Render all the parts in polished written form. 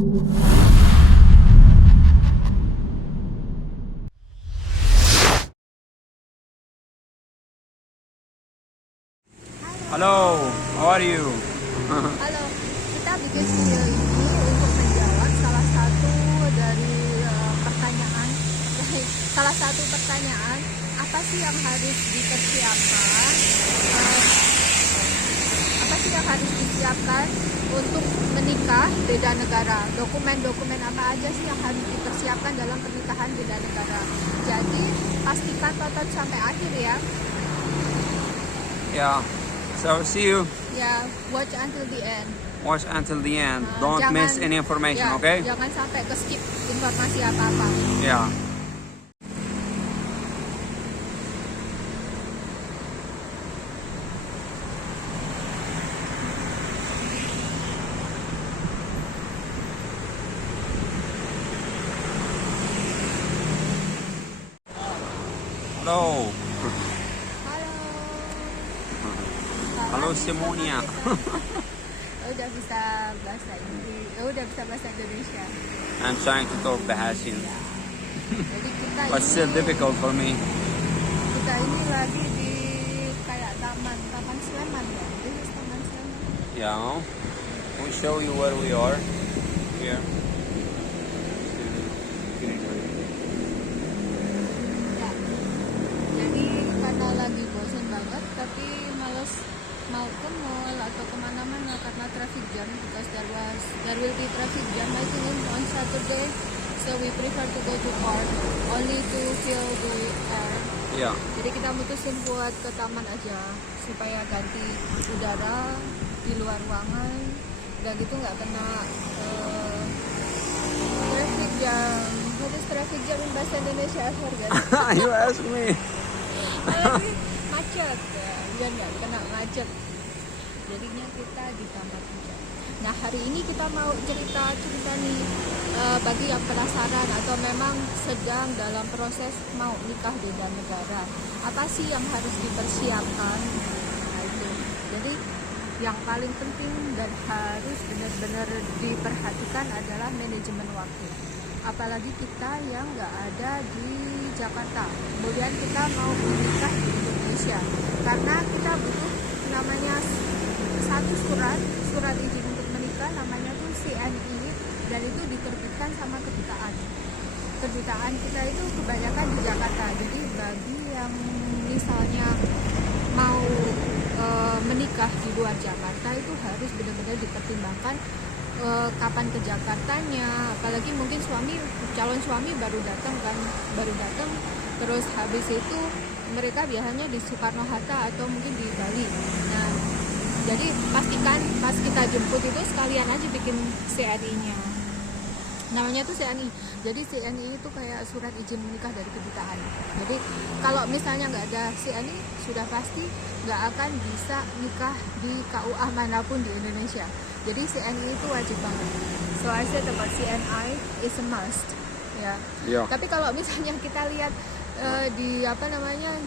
Halo, how are you? Halo, kita bikin video ini untuk menjawab salah satu dari pertanyaan, apa sih yang harus dipersiapkan? Apa sih yang harus disiapkan untuk menikah beda negara? Dokumen-dokumen apa aja sih yang harus dipersiapkan dalam pernikahan beda negara? Jadi pastikan tonton sampai akhir ya. Yeah. So see you. Ya, watch until the end. Watch until the end. Don't Jangan- miss any information, ya, okay? Jangan sampai ke skip informasi apa-apa. Yeah. Halo. Halo. Halo semuanya. Udah bisa bahasa Inggris, udah bisa bahasa Indonesia. I'm trying to talk Bahasian, Jadi kita but still ini, difficult for me. kita ini lagi di kayak Taman Sleman ya. This is Taman Sleman. Yeah. We show you where we are. Here. Ya. Jadi karena lagi bosan banget, tapi males mau ke mall atau kemana-mana karena traffic jam. Because there will be traffic jam I think on Saturday. So we prefer to go to park only to feel the air. Yeah. Jadi kita mutusin buat ke taman aja supaya ganti udara di luar ruangan, udah gitu nggak kena traffic jam. What is traffic jam in bahasa Indonesia? I forget. You ask me. Macet ya, biar nggak kena macet. Jadinya kita di taman aja. Nah hari ini kita mau cerita nih bagi yang penasaran atau memang sedang dalam proses mau nikah beda negara, apa sih yang harus dipersiapkan? Nah, itu. Jadi yang paling penting dan harus benar-benar diperhatikan adalah manajemen waktu. Apalagi kita yang nggak ada di Jakarta, kemudian kita mau menikah di Indonesia, karena kita butuh namanya satu surat izin untuk menikah, namanya tuh CNI, dan itu diterbitkan sama kedutaan kita itu kebanyakan di Jakarta. Jadi bagi yang misalnya mau menikah di luar Jakarta itu harus benar-benar dipertimbangkan kapan ke Jakartanya, apalagi mungkin calon suami baru datang, terus habis itu mereka biasanya di Soekarno-Hatta atau mungkin di Bali. Nah, jadi pastikan pas kita jemput itu sekalian aja bikin CNI-nya. Namanya tuh CNI. Jadi CNI itu kayak surat izin menikah dari kedutaan. Jadi kalau misalnya nggak ada CNI, sudah pasti nggak akan bisa nikah di KUA manapun di Indonesia. Jadi CNI itu wajib banget. So I said about CNI is a must. Ya. Yeah. Tapi kalau misalnya kita lihat di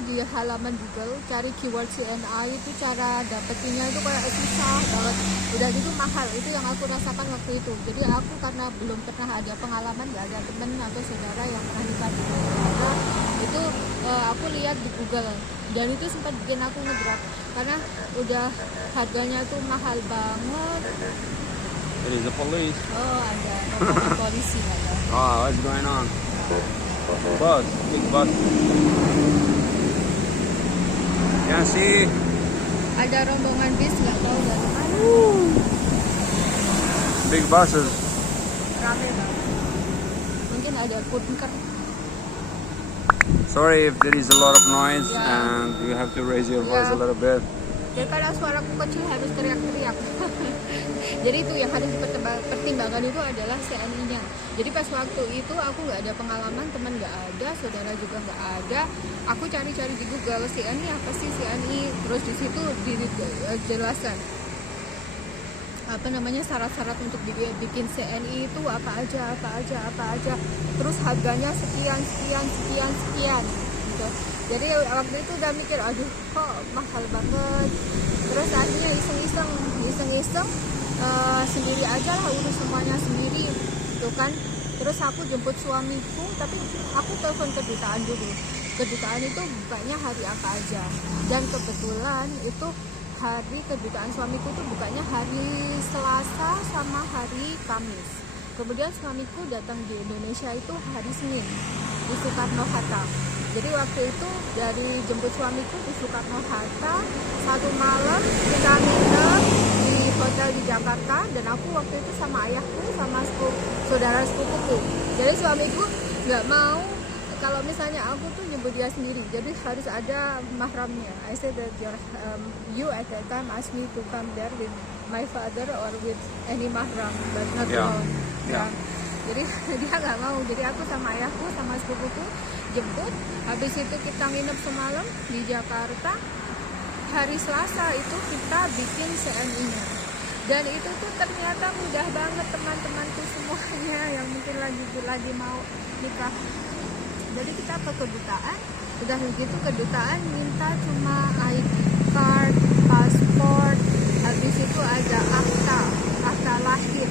di halaman Google cari keyword CNI itu cara dapetinnya itu kayak susah banget, udah gitu mahal. Itu yang aku rasakan waktu itu. Jadi aku karena belum pernah ada pengalaman, nggak ada temen atau saudara yang pernah nikah di negara itu, aku lihat di Google dan itu sempat bikin aku ngedrop karena udah harganya tuh mahal banget. It is the police. Oh ada nomor polisi ada. Oh, what's going on? Bus, big bus. Ya sih. Ada rombongan bis nggak tahu dari mana. Big buses. Rame banget. Mungkin ada kunker. Sorry if there is a lot of noise Yeah. and you have to raise your voice a Yeah. little bit. Daripada suaraku kecil harus teriak-teriak. Jadi itu yang harus dipertimbangkan itu adalah CNI-nya. Jadi pas waktu itu aku nggak ada pengalaman, teman nggak ada, saudara juga nggak ada. Aku cari-cari di Google CNI apa sih CNI, terus di situ dijelaskan apa namanya syarat-syarat untuk bikin CNI itu apa aja. Terus harganya sekian gitu. Jadi waktu itu udah mikir, aduh kok mahal banget. Terus akhirnya iseng-iseng sendiri aja lah, urus semuanya sendiri. gitu kan. Terus aku jemput suamiku, tapi aku telepon kedutaan dulu. Kedutaan itu bukanya hari apa aja, dan kebetulan itu hari kedutaan suamiku itu bukanya hari Selasa sama hari Kamis. Kemudian suamiku datang di Indonesia itu hari Senin di Soekarno Hatta. Jadi waktu itu dari jemput suamiku di Soekarno Hatta, satu malam kita nginep di hotel di Jakarta, dan aku waktu itu sama ayahku sama saudara sepupuku. Jadi suamiku nggak mau kalau misalnya aku tuh nyebut dia sendiri, jadi harus ada mahramnya. I said that you at that time asked me to come there with my father or with any mahram, but not alone. Yeah. Jadi dia nggak mau, jadi aku sama ayahku sama sepupuku jemput. Habis itu kita nginep semalam di Jakarta. Hari Selasa itu kita bikin CNI-nya, dan itu tuh ternyata mudah banget teman-temanku semuanya yang mungkin lagi mau nikah. Jadi kita ke kedutaan, udah begitu kedutaan minta cuma ID card, paspor, habis itu ada akta lahir.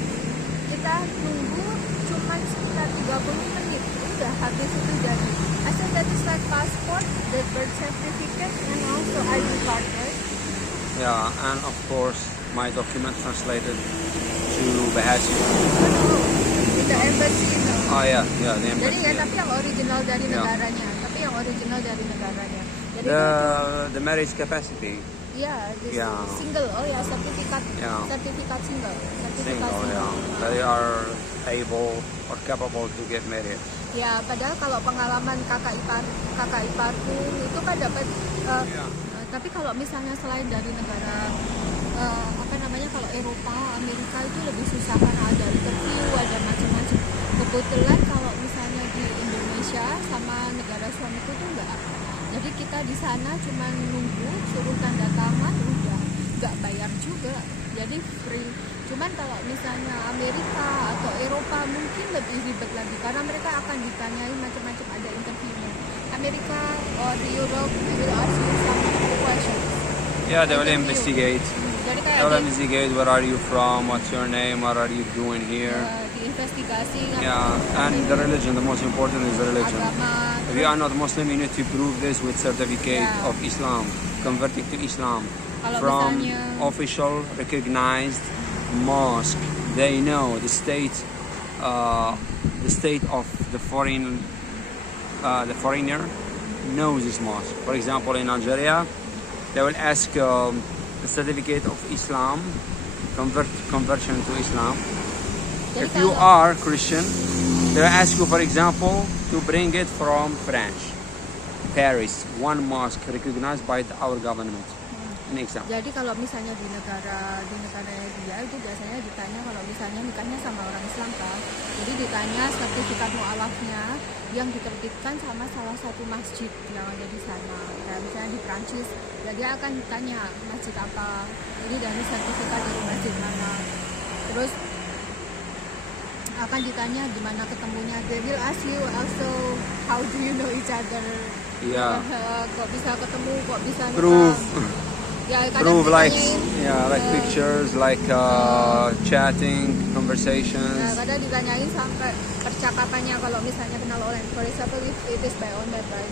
Kita tunggu cuma sekitar 30 menit, udah habis itu jadi. I said that is like passport, the birth certificate, and also ID card, right? Yeah, and of course my document translated to Bahasa. In the embassy, no. Oh yeah, the Jadi embassy. ya, tapi yang original dari Yeah. negaranya, Jadi The marriage capacity. this Yeah. single, sertifikat, Yeah. sertifikat single. Single, yeah. They are able or capable to get married. Ya, padahal kalau pengalaman kakak iparku itu kan dapat. Tapi kalau misalnya selain dari negara kalau Eropa, Amerika itu lebih susah karena ada interview, ada macam-macam. Kebetulan kalau misalnya di Indonesia sama negara suamiku tuh enggak. Jadi kita di sana cuma nunggu suruh tanda tangan, udah nggak bayar juga, jadi free. Cuman kalau misalnya Amerika atau Eropa mungkin lebih ribet lagi karena mereka akan ditanyai macam-macam, ada interviewnya. Amerika or Europe will ask you some questions. Yeah, they will investigate. Jadi They kayak will investigate where are you from, what's your name, what are you doing here. diinvestigasi Yeah, and the religion, the most important is the religion. agama. If you are not Muslim, you need to prove this with certificate Yeah. of Islam, converting to Islam Kalau from misalnya- official recognized mosque. They know the state of the foreigner knows this mosque. For example, in Algeria, they will ask the certificate of Islam, conversion to Islam. Jadi If you kalau- are Christian, they will ask you, for example, to bring it from France, Paris, one mosque recognized by our government. An example. Jadi kalau misalnya di negara dia itu biasanya ditanya kalau misalnya nikahnya sama orang Islam kan, jadi ditanya sertifikat mualafnya yang diterbitkan sama salah satu masjid yang ada di sana. Kayak misalnya di Prancis, ya dia akan ditanya masjid apa, jadi dari sertifikat dari masjid mana. Terus akan ditanya gimana ketemunya. They will ask you also how do you know each other. Yeah. Kok bisa ketemu, kok bisa nikah. Proof. Ya, kadang Proof like ditanyain, pictures, like chatting, conversations. Nah, kadang ditanyain sampai percakapannya kalau misalnya kenal online. For example, if it is by online, right?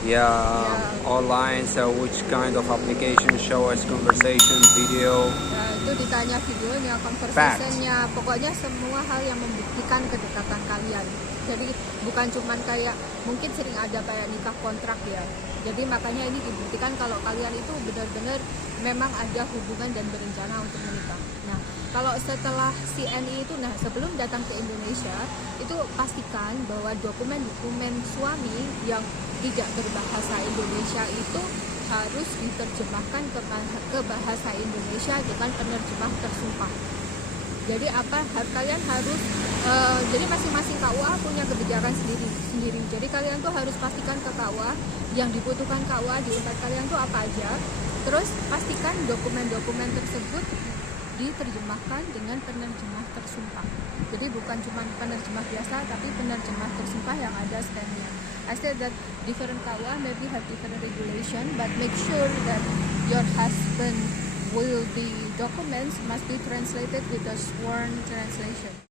Yeah, online. So which kind of application show us conversation, video? Nah, itu ditanya videonya, conversation-nya, pokoknya semua hal yang membuktikan kedekatan kalian. Jadi bukan cuman kayak mungkin sering ada kayak nikah kontrak ya. Jadi makanya ini dibuktikan kalau kalian itu benar-benar memang ada hubungan dan berencana untuk menikah. Nah, kalau setelah CNI itu, sebelum datang ke Indonesia itu pastikan bahwa dokumen-dokumen suami yang tidak berbahasa Indonesia itu harus diterjemahkan ke bahasa Indonesia dengan penerjemah tersumpah. Jadi kalian harus jadi masing-masing KUA punya kebijakan sendiri. Jadi kalian tuh harus pastikan ke KUA yang dibutuhkan KUA di tempat kalian tuh apa aja. Terus pastikan dokumen-dokumen tersebut diterjemahkan dengan penerjemah tersumpah. Jadi bukan cuma penerjemah biasa, tapi penerjemah tersumpah yang ada stamp-nya. I said that different KUA maybe have different regulation, but make sure that your husband will be documents must be translated with a sworn translation.